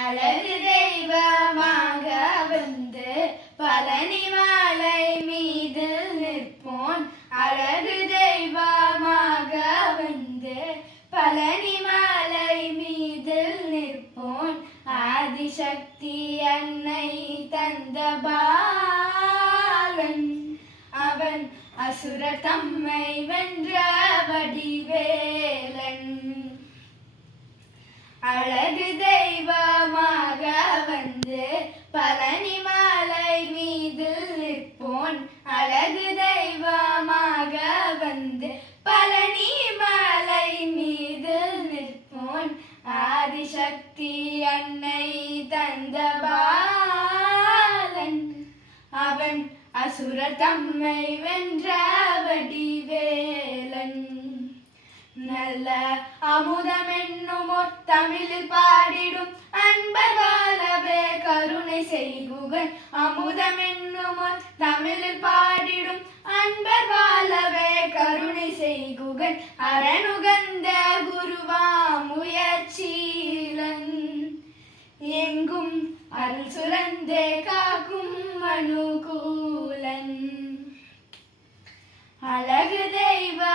அழகு தெய்வமாக வந்து பழனி மாலை மீது நிற்போன் அழகு தெய்வமாக வந்து பழனி மாலை மீது நிற்போன் ஆதிசக்தி அன்னை தந்த பாலன் அவன் அசுர தம்மை வென்ற வடிவேலன். அழகு தெய்வ பழனி மாலை மீது நிற்போன். அழகு தெய்வமாக வந்து பழனி மாலை மீது நிற்போன். ஆதிசக்தி அன்னை தந்த பாலன் அவன் அசுர தம்மை வென்ற வடிவேலன் நல்ல அமுதம் என்னும் தமிழில் பாடிடும் அன் செய்குகன் அமுதம் என்னும் தமிழில் பாடிடும் அன்பர் வாழவே கருணை செய்குகன் அரணுகந்த குருவா முயற்சியிலன் எங்கும் அருள் சுரந்தே காக்கும் மனுகூலன். அழகு தெய்வா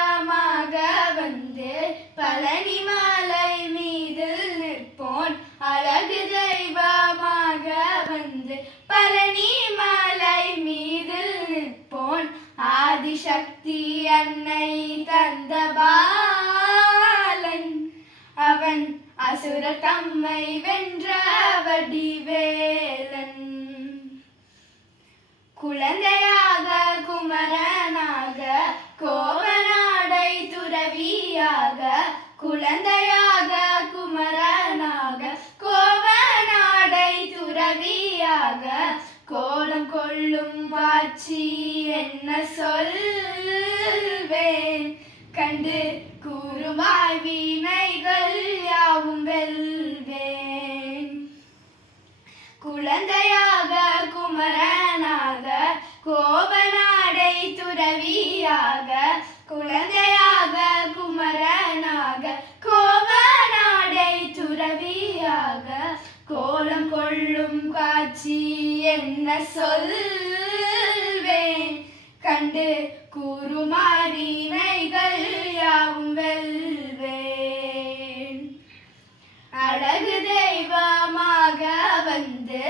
வந்து பழனி மாலை மீது நிற்போன் அழகு தெய்வமாக வந்து பழனி மலை மீது நிற்போன். ஆதிசக்தி அன்னை தந்த பாலன். அவன் அசுர தம்மை வென்ற வடிவேலன். குழந்தையாக குமரனாக கோவனாடை துறவியாக குழந்தையாக குமரனாக கோவநாடை துறவியாக கோலம் கொள்ளும் வாட்சி என்ன சொல்வேன்? கண்டு கூறுவாய் வீணைகள் யாவும் வெல்வேன். குழந்தையாக குமரனாக கோபநாடை துறவியாக குழந்தையாக குமரனாக என்ன சொல்வேன். கண்டு கூறுமாறினைகள் யாவும் வெல்வேன். அழகு தெய்வமாக வந்து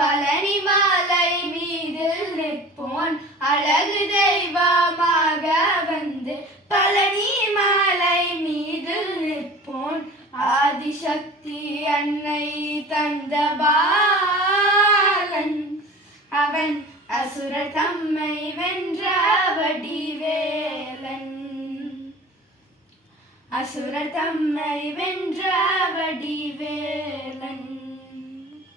பழனி மாலை மீது நிற்போன். அழகு தெய்வமாக வந்து பழனி மாலை மீது நிற்போன். ஆதிசக்தி அன்னை தந்த பா அவன் அசுர தம்மை வென்ற வடிவேலன் அசுரர் தம்மை வென்ற வடிவேலன்